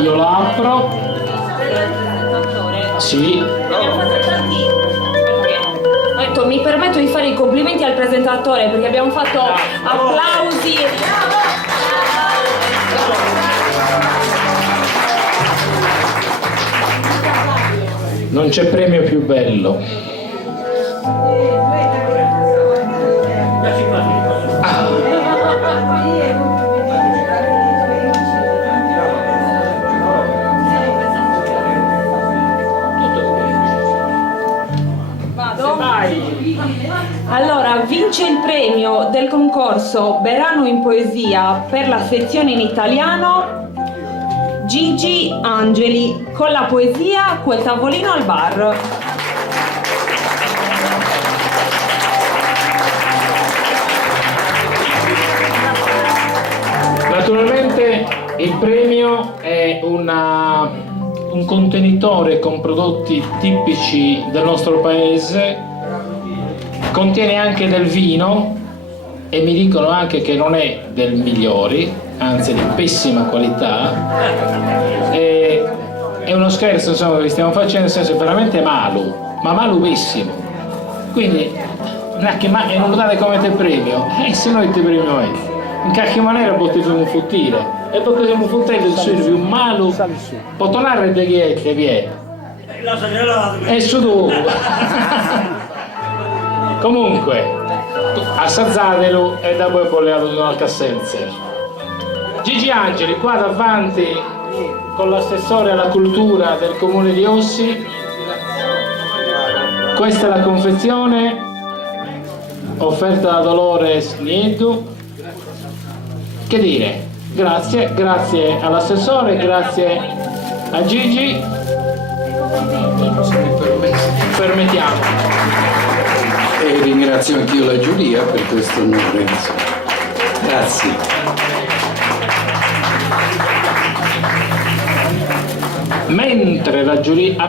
Io la apro. Sì. Ho detto, mi permetto di fare i complimenti al presentatore perché abbiamo fatto applausi. Non c'è premio più bello. Allora, vince il premio del concorso Brano in poesia per la sezione in italiano Gigi Angeli con la poesia Quel tavolino al bar. Naturalmente il premio è un contenitore con prodotti tipici del nostro paese, contiene anche del vino e mi dicono anche che non è del migliori, anzi di pessima qualità. È uno scherzo insomma che stiamo facendo, nel senso è veramente ma maluvissimo. Quindi non date come te premio, se noi ti premio in qualche maniera potremmo futtire e perché siamo futtiti su un malo potonare di chi è e su tu. Comunque assazzatelo e dopo poi levatelo al cassenze. Gigi Angeli qua davanti con l'assessore alla cultura del comune di Ossi. Questa è la confezione offerta da Dolores Niedu. Che dire, grazie all'assessore, grazie a Gigi. Permettiamo. E ringrazio anch'io la giuria per questo onore. Grazie. Mentre la giuria